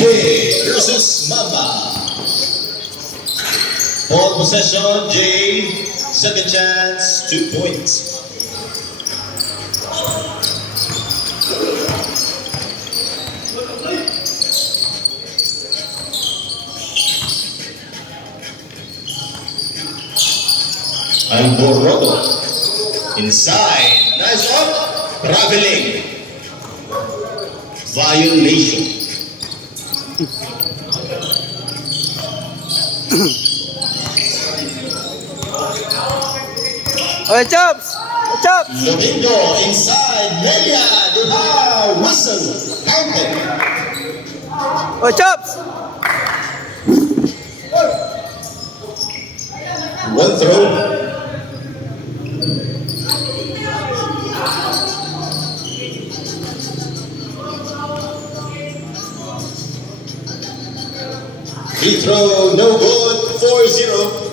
Libre versus Mamba. Ball possession, Jay. Second chance, 2 points. Alboroto. Inside. Nice up. Traveling. Violation. Oy, Chops! Chops! Domingo inside. Melia. Duha. Whistle. Counted. Oy, Chops! One throw. Free throw, no good, 4-0.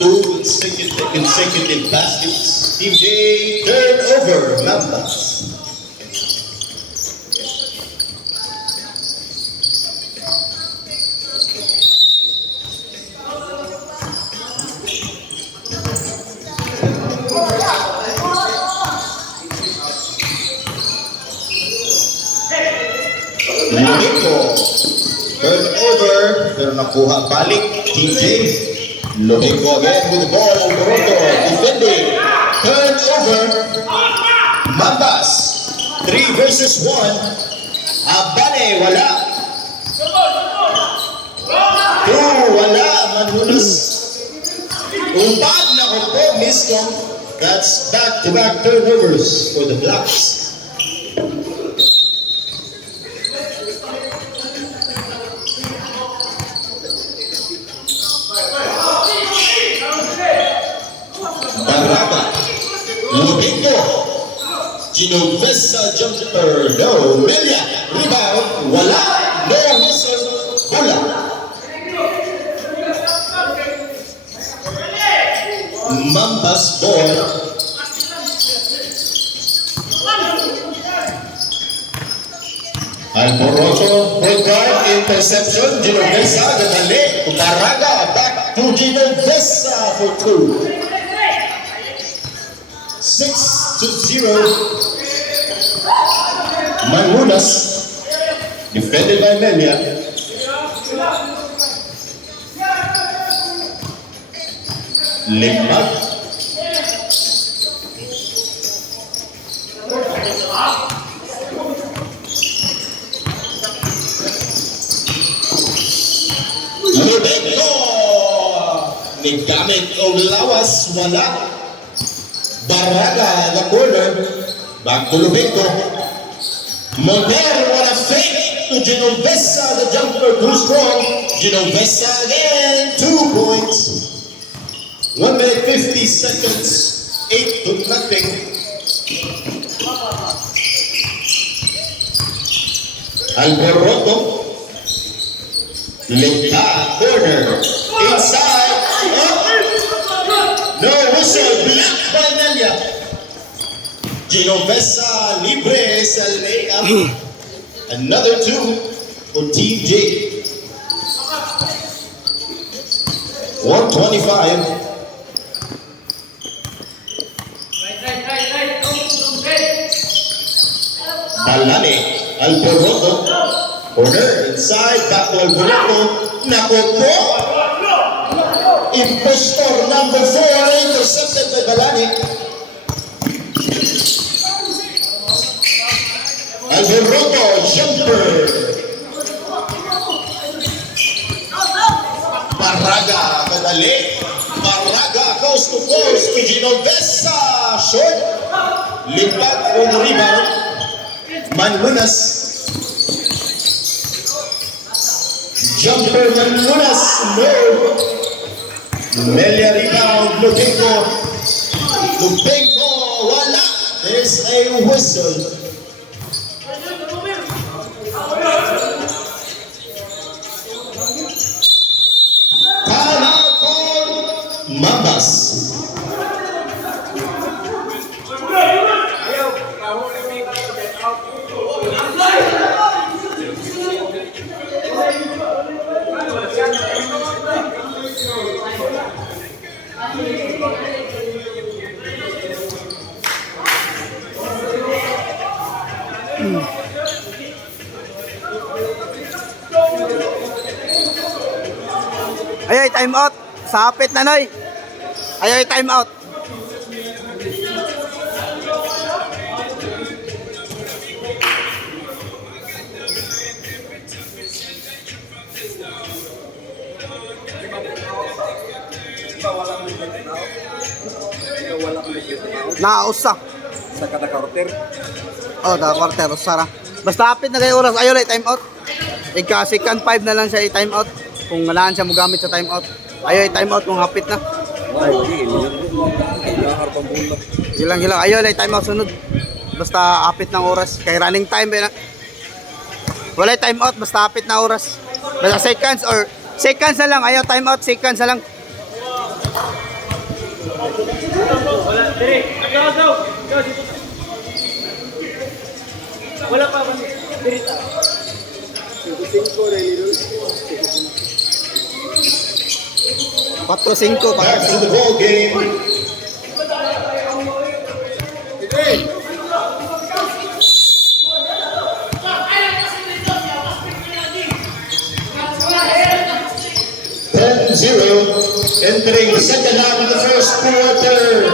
Two consecutive baskets. Team J, turnover, Mambas. Lohingo, turnover, pero nakuha balik, Team J. Lohingo again with the ball, Toronto, defending, turnover, Mambas, 3 versus 1, Abane, wala. 2, wala, Manulis. Umpad na ko po, Miscom. That's back-to-back turnovers for the Blacks. Barraga, Lohingo, Genovesa jumper, no, Melia, rebound, wala, no whistle, bola. Mambas ball. Alboroto, point guard, interception, Genovesa, Gadale, Barraga, back to Genovesa for 2. 6-0. Manunas, defended by Melia. Limbag. Lobenko, nigamit o lawas, wala. Barraga, the corner, back to Lobenko. Montero, what a fake to Genovesa, the jumper too strong. Genovesa again, 2 points. 1 minute 50 seconds, 8-0. Alboroto, Lenta, corner, inside, no whistle, blocked by Melia. Genovesa, libre sa layup. Another 2 for Team J. 125. Balane, Alboroto, corner, inside, back to Alboroto, nakopo. Impostor number 4, intercepted by Balane. Alboroto, jumper. Barraga, kadali. Barraga, coast to coast to Genovesa, short. Lipat on the rebound. Manunas. Jumper Manunas, no. Melia rebound, Lobenko, wala. There's a whistle. Timeout for Mambas. Ay, time out. Sapit na, Noy. Ay, time out. Nausa. Sa kada quarter. Oh, da quarter Sara. Basta hapit na kayo oras. Ayo lay time out. Ika second 5 na lang siya i-time out. Kung walaan siya mogamit sa time out. Ayo i-time out kung hapit na. Ay, di. Kailangan pang bulat. Gilang. Ayo lay time out sunod. Basta hapit ng oras. Kay running time ba na. Wala time out basta hapit na oras. Basta seconds or seconds na lang. Ayo time out seconds na lang. Wala pa ba? Dirita. 4-5 Back to the ball game. Entering the second half of the first quarter.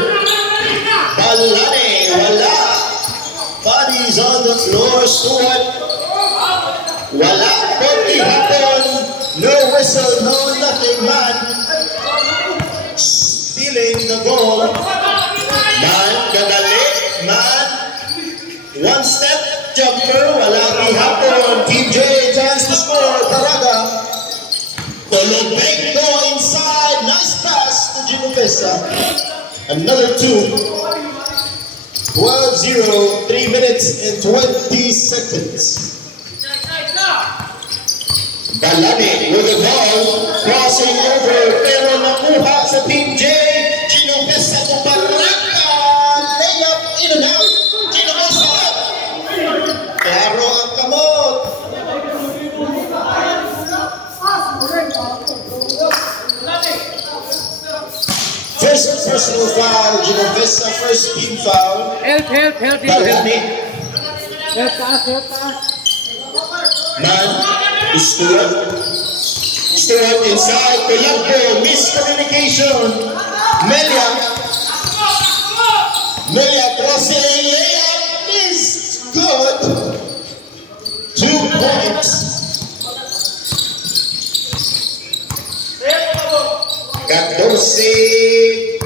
Balane, wala. Bodies on the floor, Stuart. Wala. Konti hapon. No whistle, no nothing, man. Stealing the ball. Man, gadali. Man. One step, jumper. Wala ki hapon. Team J, chance to score. Taraga. Tolobenko inside. Nice pass to Ginobesa. Another two. 12-0. 3 minutes and 20 seconds. Balani with the ball. Crossing over. Pero nakuha sa Team J. Ginobesa to Baraka. Layup in and out. Ginobesa. Claro ang kamot. First personal foul, Ginobesa, first team foul. Help. Balani, Help taas. man, Stuart. Stuart inside, Colombo, miscommunication. Melia crossing, layup is good. 2 points.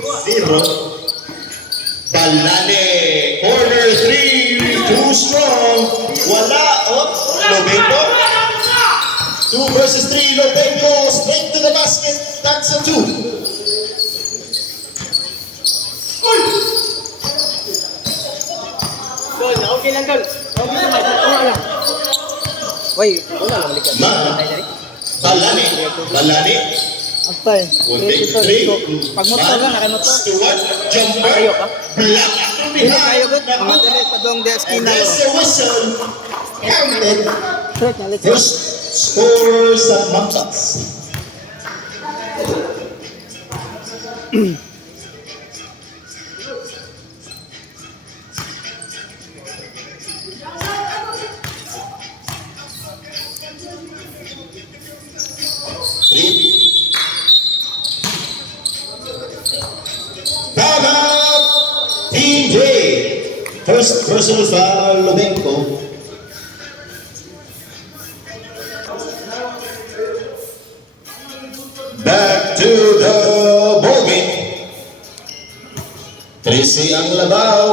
14-0. Balane, corner 3, too strong. Wala, Lobenko. 2 versus 3, Lobenko, straight to the basket. That's a 2. Okay lang, Gol. Okay lang. Oy, wala lang likat. Balane. Antay. Ito, dito. Pag motor lang, nakamotor. Stuart, jumper. Kayo ka? Black. Hindi kayo good. Mga dali pa dong de And esquina. there's a whistle. Counted. Straight na let's go. First score sa Mampas. Time out, Team J. First personal foul, Lobenko. Back to the ballgame. 13 ang labaw.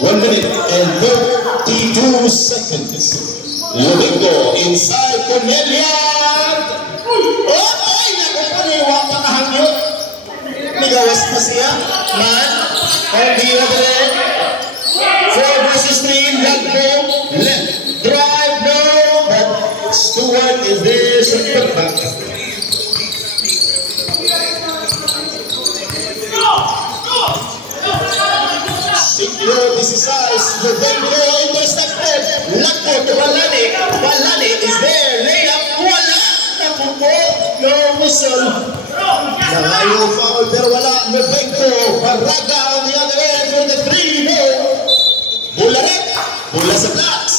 One minute and 32 seconds. Lobenko inside Cornelia. Oh, ay, nakapaniwa pa na hangyo. Nigawas pa siya. Man, hindi na rin. 4 versus 3, Lagbo. Left, drive, no. But Stuart is there sa pagback. Secure this side. size. Lubenko intercepted. Lakpo to Balani. Balani is there. Layup. Wala. Nakupo. No whistle. Nangayo foul pero wala. Lubenko. Barraga on the other end for the 3. No. Bola rin. Bola sa blocks.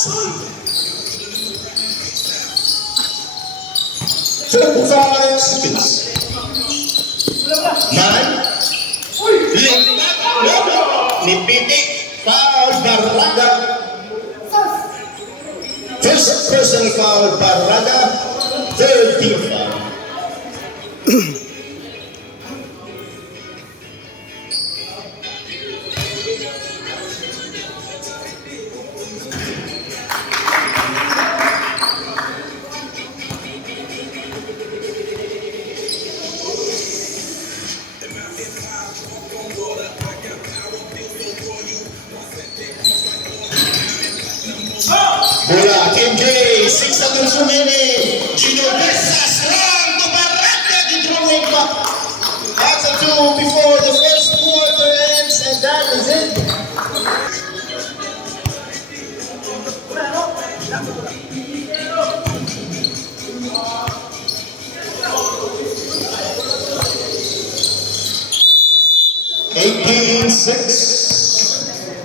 35 seconds. Man. Limbat. Nipiti. Foul. Barraga. First personal foul. Barraga. Third team foul. Bola, Team J, 6 seconds remaining. Gino Bessa, strong to Barraga, controlling back. That's a 2 before the first quarter ends, and that is it. Eighteen six.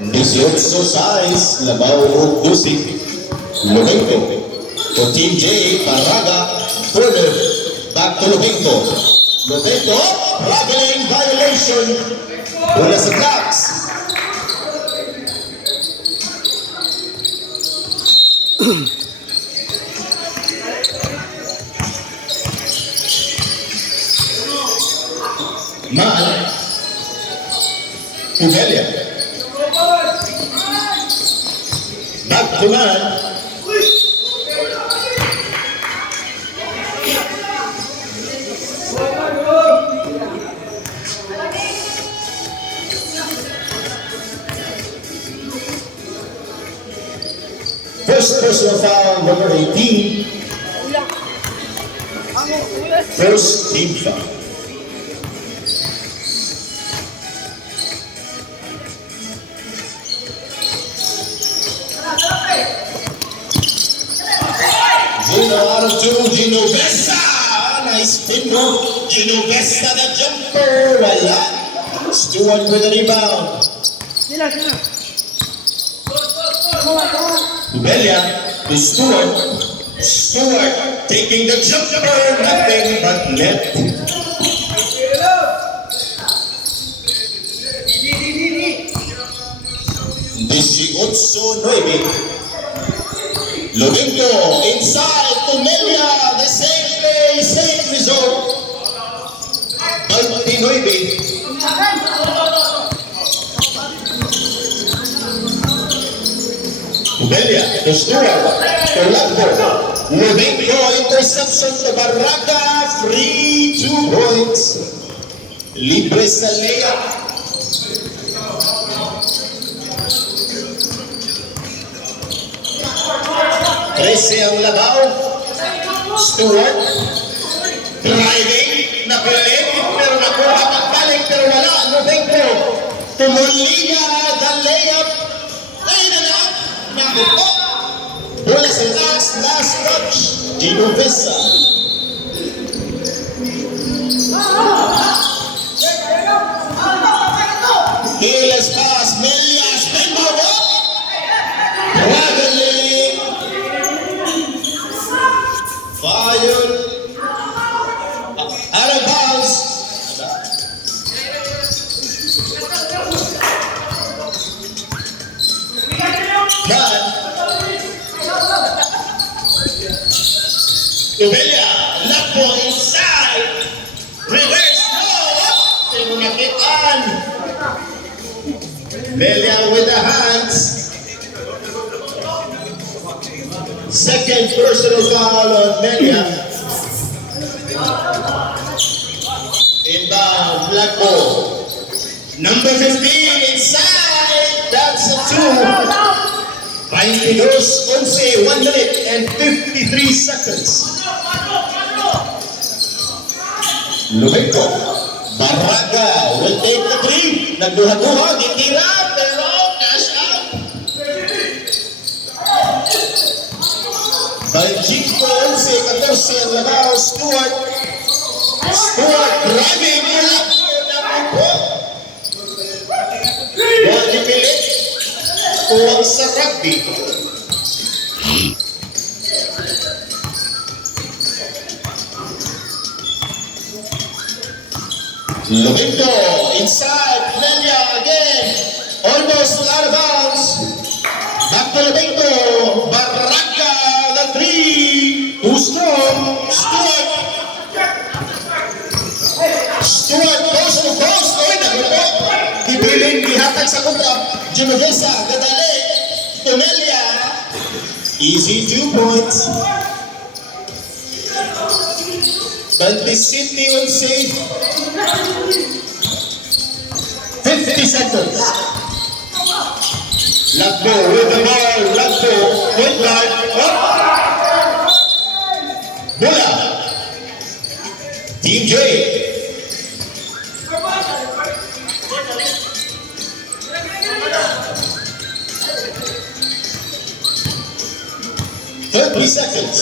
18 size, Labaw o Dusi. Lubenko. To Team J, Barraga. Further, back to Lubenko. Lubenko, traveling violation. Wala sa blocks. Man. Ubelia. Back to man. First personal foul, number 18. First team foul. Gino out of 2, Gino Bessa. Nice spin move. Gino Bessa, the jumper. Wala. Stewart with the rebound. Ubelia to Stewart. Stewart taking the jumper. Nothing but net. Dieciocho 9. Lubenko inside to Melia, the same play, same result. 29. Melia to Stewart, to Lando. Lubenko interception to Barraga, free 2 points. Libre sa layup. Trece ang Labaw. Stewart. Driving. Napilit. Pero nakuha pagbalik. Pero wala. Lubenko. Tumulina. The layup. Ay na na. Nakuha. Bola sa last touch. Gino Bessa. Heeless pass. Melia. Spin move. Traveling. Fire. Out of bounds. Man. Ubelia. Lakpo inside. Reverse. No. Tinunakitan. Melia with the hands. Second personal foul on Melia. Inbound, Blackbo. Number 15 inside. That's a 2. 22-11, 1 minute and 53 seconds. Lubenko. Barraga will take the 3. Nagduha-duha, gitira, pero cash out. Baljiko 11, 14 ang labaw. Stuart driving. Wali pilit. Kuwang sa rugby. Lubito inside. Melia again. Almost out of bounds. Back to Lubito. Barraca, the three. Too strong. Stuart goes to post. Oy, nagulo. Ipiling ihatag sa kuta. Genovesa, Gadale. Tomelia. Easy 2 points. Banti City on safe. 50 seconds. Lagbo with the ball. Lagbo. Point guard. Up. Bola. Team J. Seconds.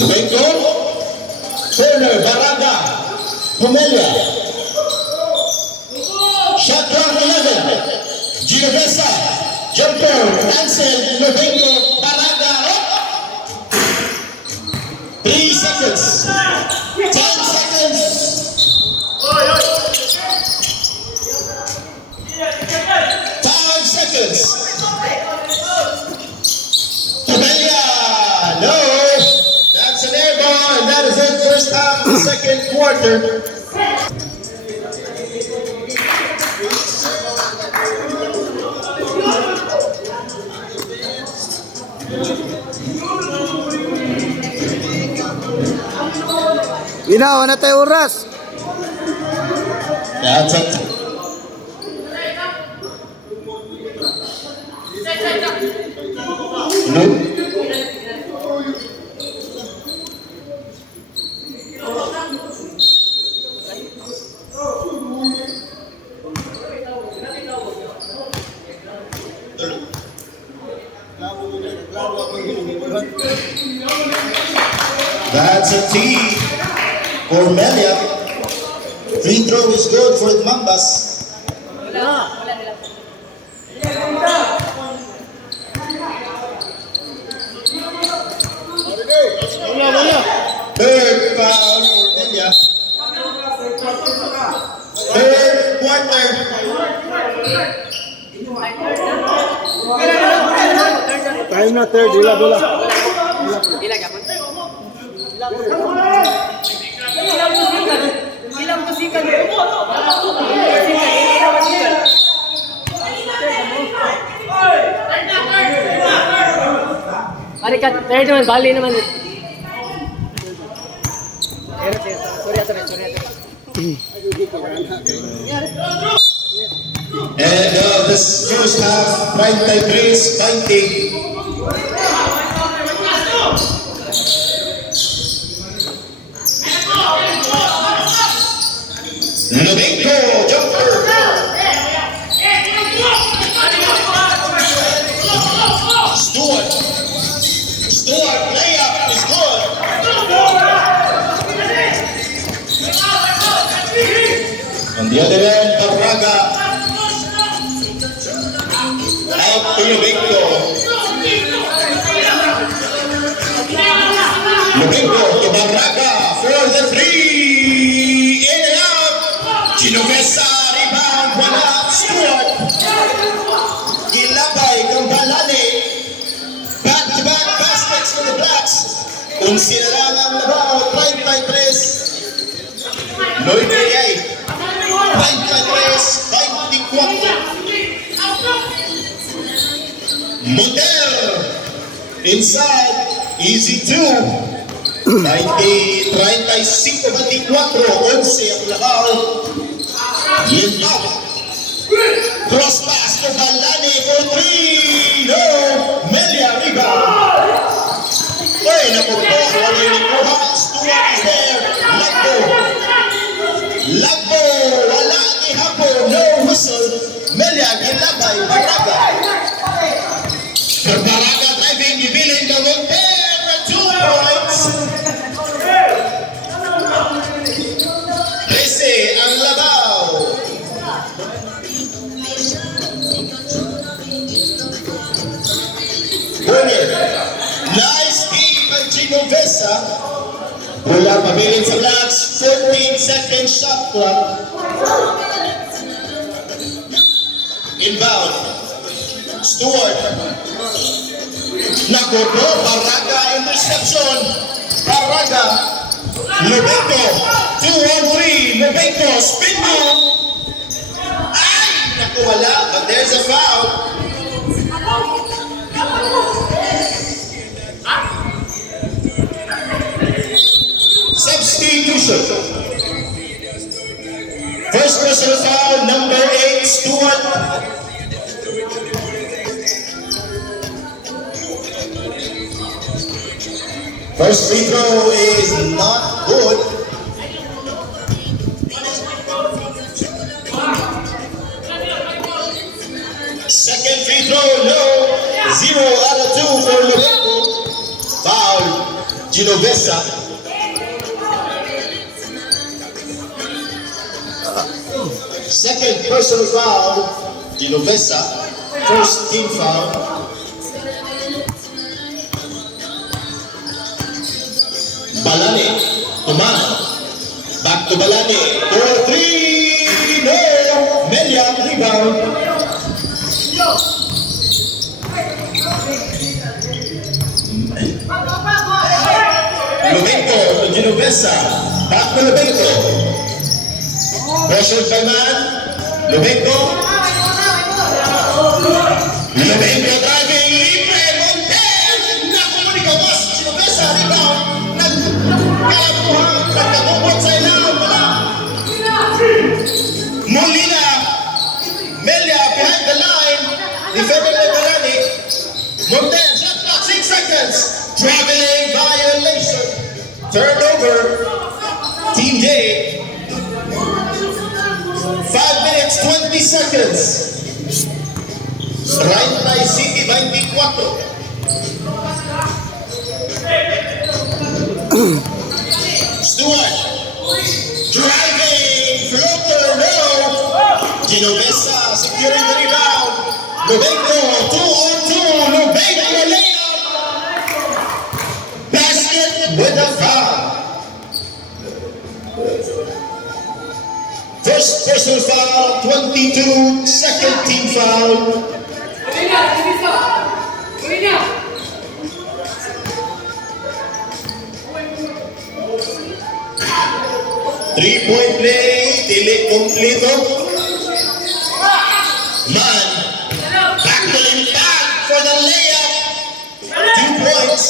Lubenko, Turner, Baraga, Pumelia. Shot clock 11. Genovesa, jumper, Ansel, Lubenko, Baraga. 3 seconds. 10 seconds. 5 seconds. Pumelia, no. That's an air ball, and that is it. First half of the second quarter. Ginawa na tayo oras. That's it. No. That's a tee for Melia. Free throw is good for the Mambas. Third foul for Melia. Third quarter. Time na third, bola. Ilang musikan. Balikan, third naman, bali naman. Sorry. And this first half, 93, 90. Lubenko, jumper. Stuart, layup is good. On the other end, Barraga. Out to Lubenko. Lubenko to Barraga for the three. In and out. Genovesa, rebound, one up. Stuart. Ilabay, Gambalane. Back-to-back baskets for the Blacks. Kung sila lang ang labaw, 33. Lloyd Reyay. 33, 24. Monter. Inside. Easy 2. 35, 24. 11 ang labaw. Yentap. Cross pass to Balani for 3. No. Melia rebound. Oy, nakupo. Wala yung nakuha. Stuart is there. Lagbo. Wala ni Hapo. No whistle. Melia ginabay. Baraga. Baraga driving. Genovesa. Wala pabilin sa blocks. 14-second shot clock. Inbound. Stewart. Naku po, Barraga interception. Barraga. Lubenco. 2-on-3. Lubenco. Spin move. Ay! Naku, wala. But there's a foul. Substitution. First personal foul, number 8, Stewart. First free throw is not good. Second free throw, no. 0 out of 2 for Lubenco. Foul, Genovesa. Second personal foul, Genovesa. First team foul. Balani, Tuman. Back to Balani. 4-3, no. Melia, rebound. Lubenco to Genovesa. Back to Lubenco. Pressure by man. Lubenco. Lubenco driving. Libre. Montel. Nakuha boss. Genovesa. Rebound. Nagkalabuhan. Nagkatubot sa ilaw. Wala. Molina. Melia behind the line. Defender Leverani. Montel. Shot clock. 6 seconds. Traveling violation. Turnover. Team J. 5 minutes, 20 seconds. Right City, 24. Stewart. Driving. Floater, no. Genovesa securing the rebound. Lubenco, 2-on-2. Lubenco layup. Basket with a foul. First personal foul, 22, second team foul. 3-point play, dili kompleto. Man, back to him back for the layup. 2 points.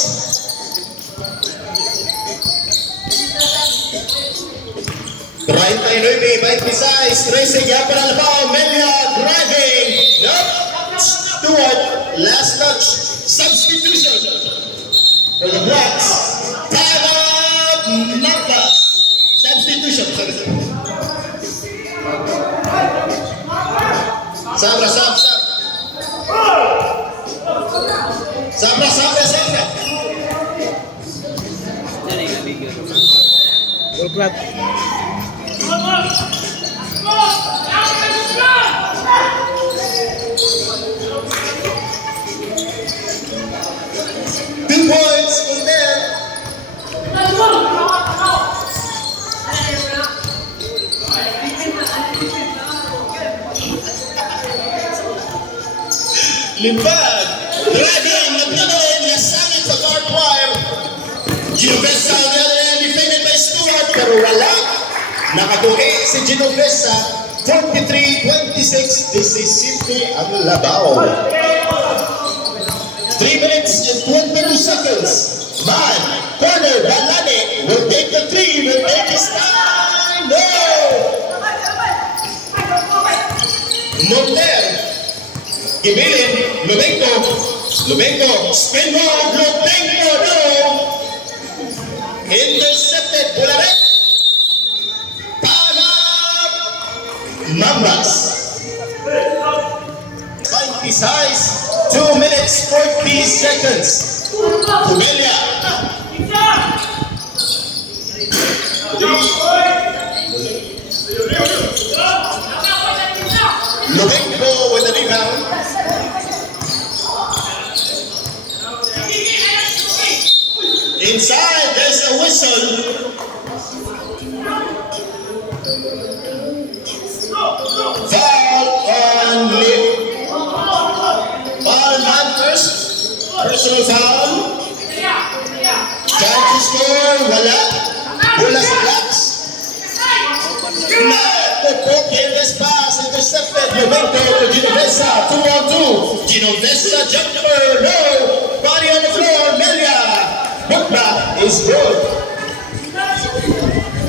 Right by Ruby, by Pisais, racing up and allow Melia driving. Nope. Stewart, last touch, substitution for the Blacks. Time out, Numbers. Substitution. Sabra. Full clock. 2 points from there. Limpad, driving, nagtanoon, nasangit sa guard wire. Genovesa on the other end, defended by Stewart, pero wala. Nakatuhi si Genovesa, 43-26. This is simply ang labaw. 3 minutes and 22 seconds. Man, corner, Balani will take the 3, will take his time. No! Monter, Gibilin, Lubenco, spin move, Lubenco, no! Intercepted, Bularet. Time up! Mambas. Find his eyes. 2 minutes, 40 seconds. Pumelia. Lubenco with the rebound. Inside, there's a whistle. Foul on Lip. Foul man first. Personal foul. Chance to score, wala. Bola sa Blacks. The poke careless pass intercepted. Novento to Genovesa. 2-on-2. Genovesa jumper. No. Body on the floor. Melia. Putback is good.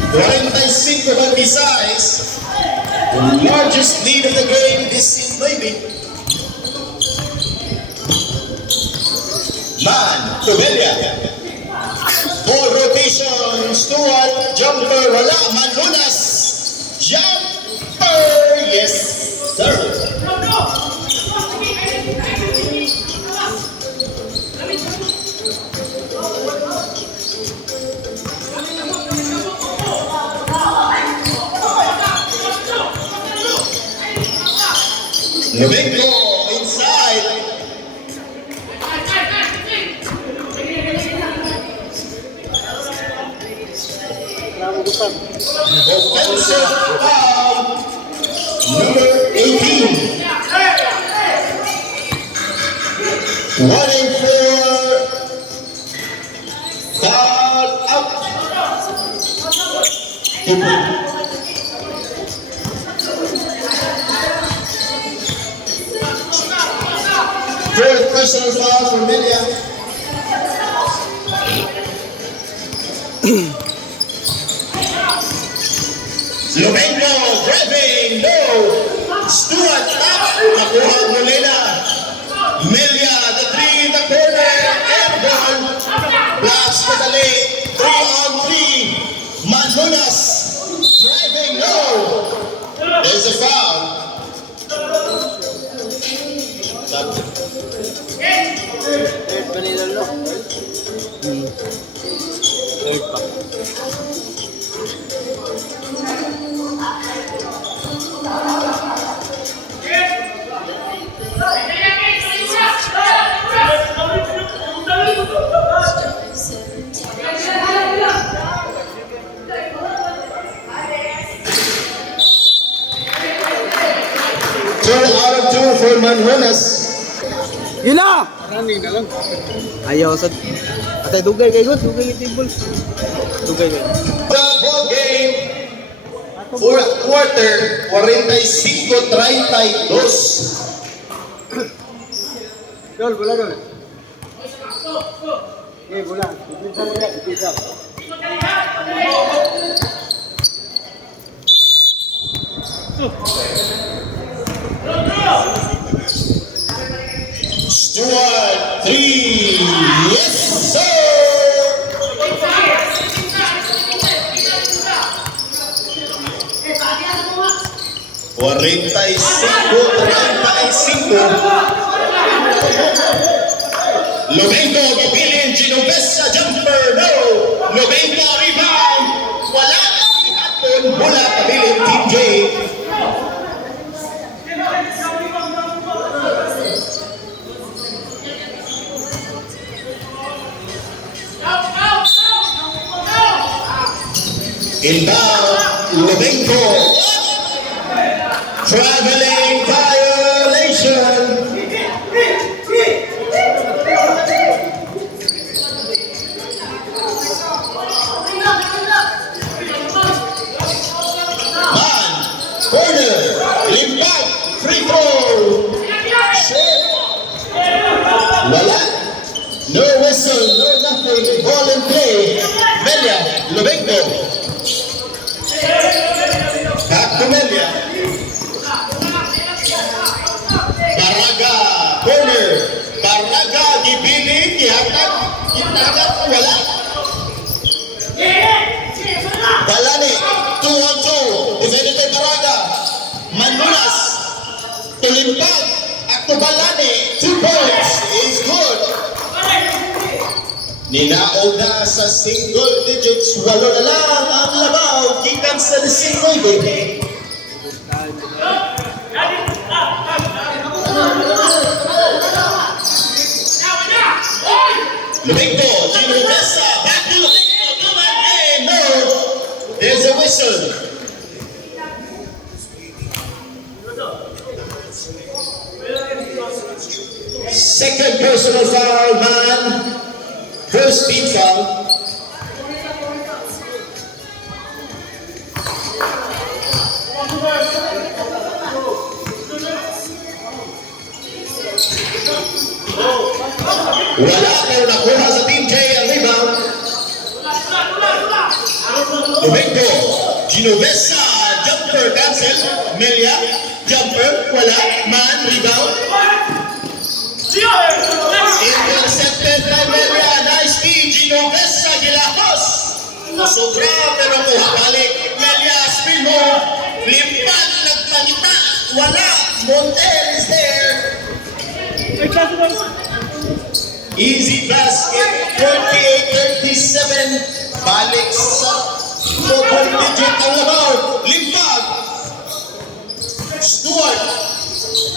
45 Visayas. The largest lead of the game this is maybe. Man to Melia. Full rotation. Stuart. Jumper. Wala. Manunas. Jumper, yes, sir. Novenko inside. Offensive foul, number 18. Running for foul out. Fourth personal foul for Melia. Novenko driving, no. Stuart up, nakuha Molina. Melia, the three in the corner, airborne. Blast pedali, 3-on-3. Manunas driving, no. There's a foul. Two out of two for Manunas. Yun lang! Running na lang. Ayaw sa... Atay, dugay kayo, dugay yung table. Dugay kayo. The ball game. Fourth quarter, 45-32. Dol, bola dol. Okay, bola. Ipisa mo na, ipisa. Stuart, 3. Yes, sir. Cuarenta y cinco, 35. Novenko, gipiling, Genovesa, jumper, no. Novenko, rebound. Wala na si Hapon, bola, kabiling, Team J. Inbound, Novenko. Traveling violation. Man, corner, impact, free throw. Short. Wala. No whistle, no nothing. Ball in play. Melia, Novenko. Back to Melia. Baraga, corner. Baraga, gibiling, ihatag, itagat, wala. Balani, 2-on-2. Defended by Baraga. Manunas, tulimpag. Akto Balani, 2 points. Is good. Ninaog na sa single digits. 8 na lang ang labaw. Gikan sa 19. Novenko, Genovesa, back Second personal foul, man. First team foul. Wala pero nakuha sa Team J ang rebound. Domingo, Genovesa, jumper cancel. Melia, jumper, wala. Man, rebound. Intercepted by Melia. Nice D, Genovesa, gilahos. Sobra pero kuha balik. Melia, spin move. Limpan, nagpangita. Wala. Montel is there. Easy basket, 48-37. Balik sa double digit ang labaw. Limpag. Stuart.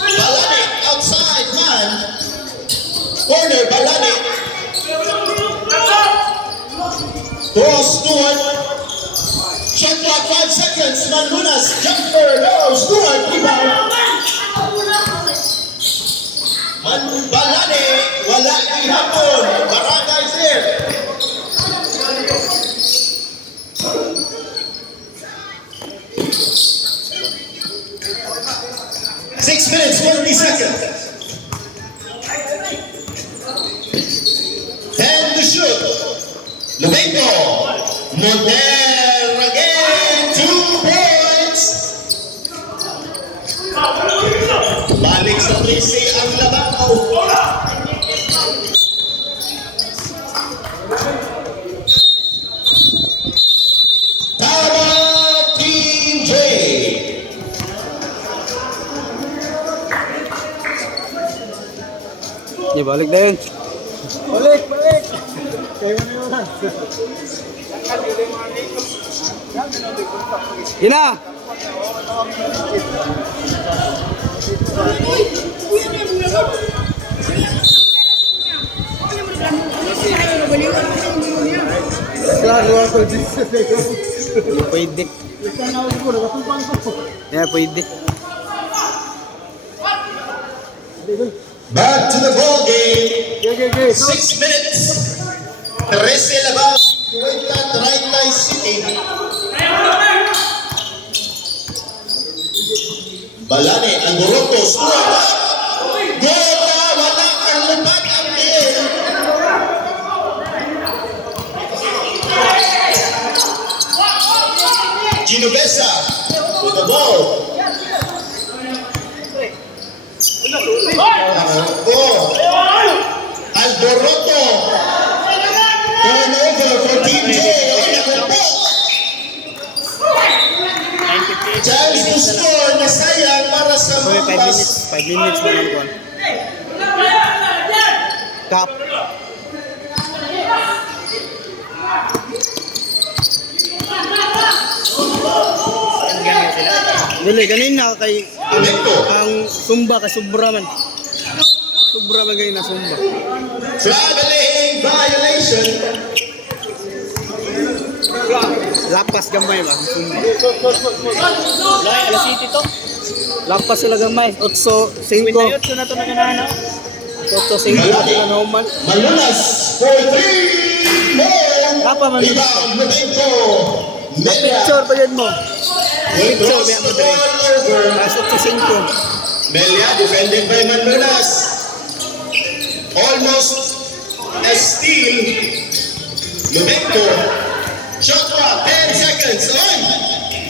Balani, outside man. Corner, Balani. Cross, Stuart. Shot clock, 5 seconds. Manlunas, jumper, no. Stuart, rebound. Balani, wala ihapon. Barangay's there. Six minutes, 20 seconds. 10 to shoot. Lumengo. Monter again. 2 points. Balik sa 13 ang labaw. Tama, Team J. Di balik na yun. Balik! Yun na! Pwede. Yeah, pwede. Back to the ball game. 6 minutes. 13 labaw. 30 City. Balani, Alboroto, Suara. Gota, wala kang lupat ang diin. Genovesa with the ball. Alboroto. Turnover for Team J. Chance to score na sayang para sa Okay, 5 minutes. Mampas. 5 minutes mo lang ko. Cap. Dili, ganin na kay ang sumba kay sobra man. Sobra man ganin na sumba. Traveling violation. Lapas gamay ba? Sumba. Lai, alas city to. Lapas sila gamay. 8-5. Pinayot ko na to na ganana. 8-5 na naman. Malunas for 3 more. Apa man? Rebound, Lumengo. Melia. Picture pa yun mo. Will Picture cross ba the mo dre? ball over. Kaso 8-5. Melia defended by Manunas. Almost a steal. Lumengo. Shot clock, 10 seconds. On.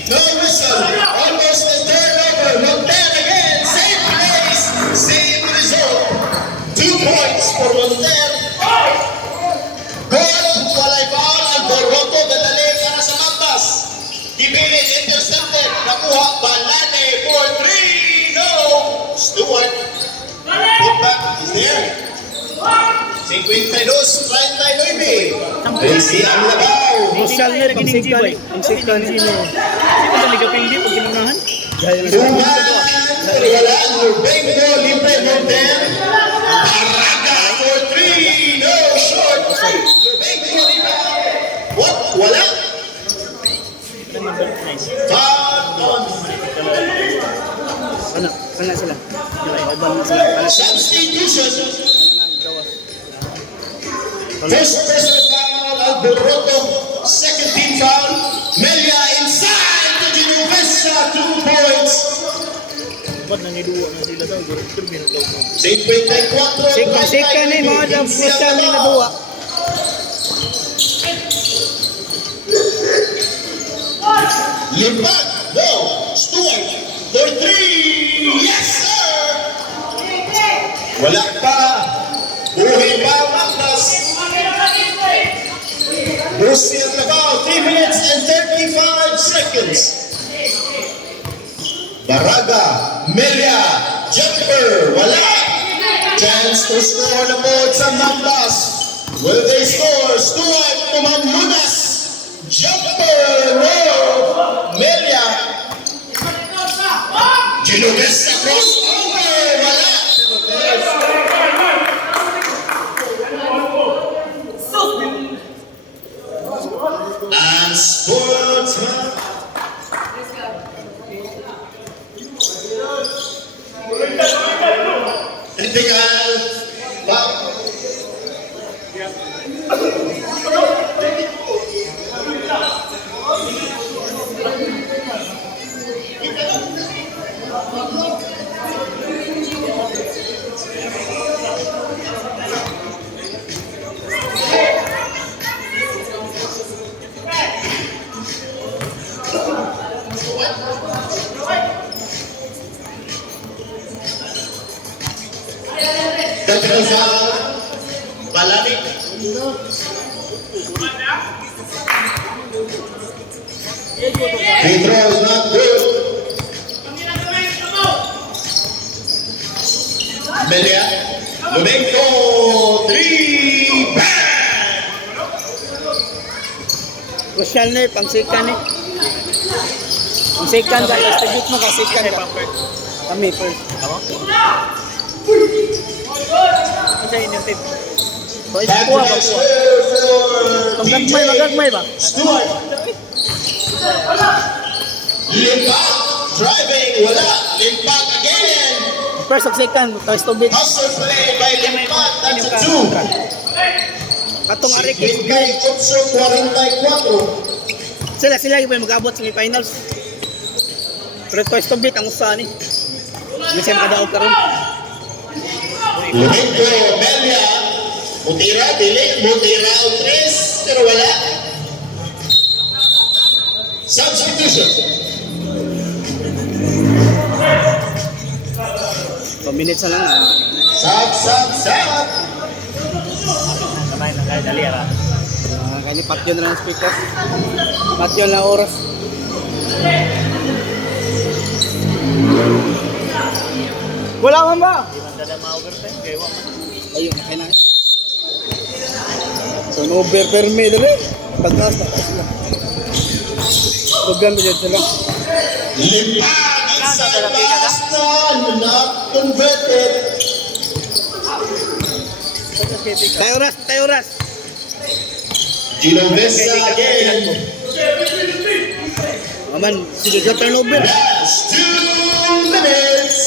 No whistle. Almost a turnover. Monter again. Same place. Same result. 2 points for Monter. Good. Walay foul. Ang Boroto. Gadali para sa Mampas. Dibilin. Intercepted. Nakuha. Balane for 3. No. Stewart. Put back. Is there. 52, 39. Tracy ang labaw. Social net ang sikan. Ang sikan. Sino ba ligapin dito pag ginunahan? Gaya na Duman. Regalaan. Lubengo. Libre Monter. Paraga for 3. No. Short. Lubengo. Rebound. What? Wala. Foul on. Ano sila? Iban na sila. Substitution. First personal foul, Alboroto. Second team foul, Melia inside to Genovesa, 2 points. Ba't nangiduwa na sila daw? Gurot-gurot daw. 54. Second ni mga jump question ni nabuwa. Limbag, go, Stuart, for 3, yes sir! Wala pa, buhay pa ang Magnas. Busi ang labaw, 3 minutes and 35 seconds. Baraga, Melia, jumper, wala. Chance to score na po sa Magnas. Will they score? Stuart, Tumamunas, jumper, no. Melia, Genovesa crossover, wala. And sportsman. Critical foul. Critical foul. Balanik. Free throw is not good. Melia, Domingo, 3, bang! Question ni, pang second ni. Ang second ka, distribute mo ka, second ka. Kami first. Isa yun yung tip. So, Back to kuha ba, the kuha. square for Magagmay ba? Stuart. Limbag, driving, wala. Limbag again. First of second, toys to beat. Hustle play by Limbag, that's a 2. Katong Arik is Bigay green. 8-44. Sila yung mag-abot sa finals. Pero toys to beat ang usahan ni. Hindi siya makadaog ka rin. Domingo, Melia, Mutira, Dili, Mutira, Tres, pero wala. Substitution. 2 minutes na lang. Sub. Kamay na kahit alira. Kaya patyon na lang ang speaker. Patyon na oras. Wala man ba? Di man dada ma-overtime. Kaya wala man. Ayun, kaya na. So, no perme dali. Pagkas na sila. Paggan dyan sila. Limbag inside last one, not converted. Tayo oras. Genovesa again. Aman, sige ka turnover. Last 2 minutes.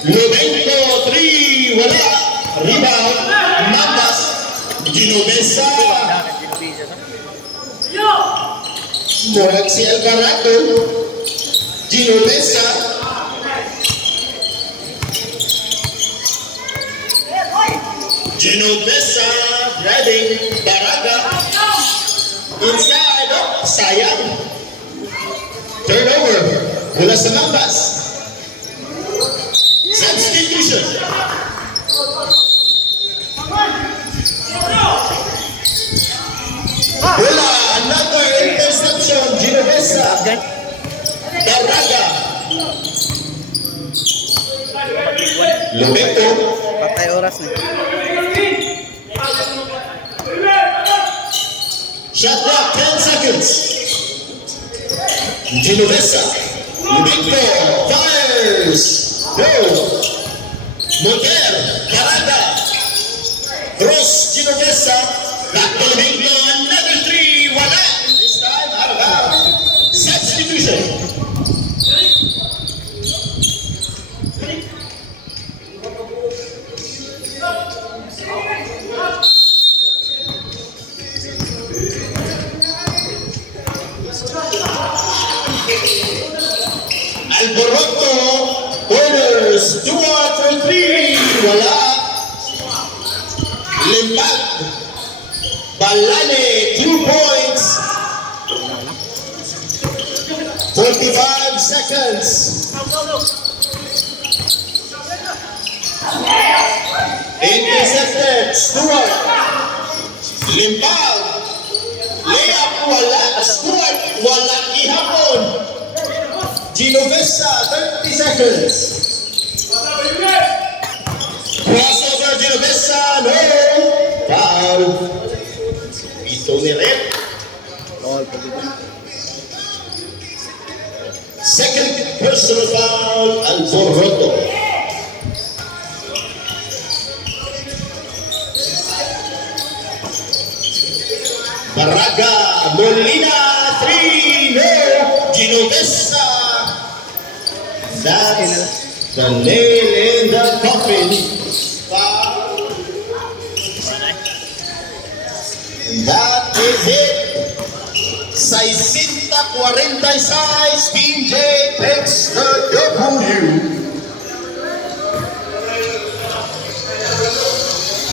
Lubenko, 3, wala. Rebound, Matas. Genovesa. Dapat Genovesa sa. Murag si Alvarado. Genovesa. Genovesa driving. Baraga. Inside. Oh, sayang. Turnover. Mula sa Mambas. Substitution. Wala. Another interception. Genovesa. Baraga. Lubeto. Patay oras na. Shot clock, 10 seconds. Genovesa. Lubeto. Fires. Go. Monter. Baraga. Cross. Genovesa. Back to Lubeto. Another 3. Wala. This time, out of bounds. Substitution. Alboroto, corners, 2 out for 3, wala. Limbag, Balane, 2 points. 45 seconds. Intercepted, Stuart. Limbag, layup, wala. Stuart, wala ihapon. Genovesa, 30 seconds. Crossover, Genovesa, no. Foul. Ito ni Red. Second personal foul, Alboroto. Baraga, Molina, 3, no. Genovesa. That's the nail in the coffin. Foul. That is it. 60-46, Team J takes the W.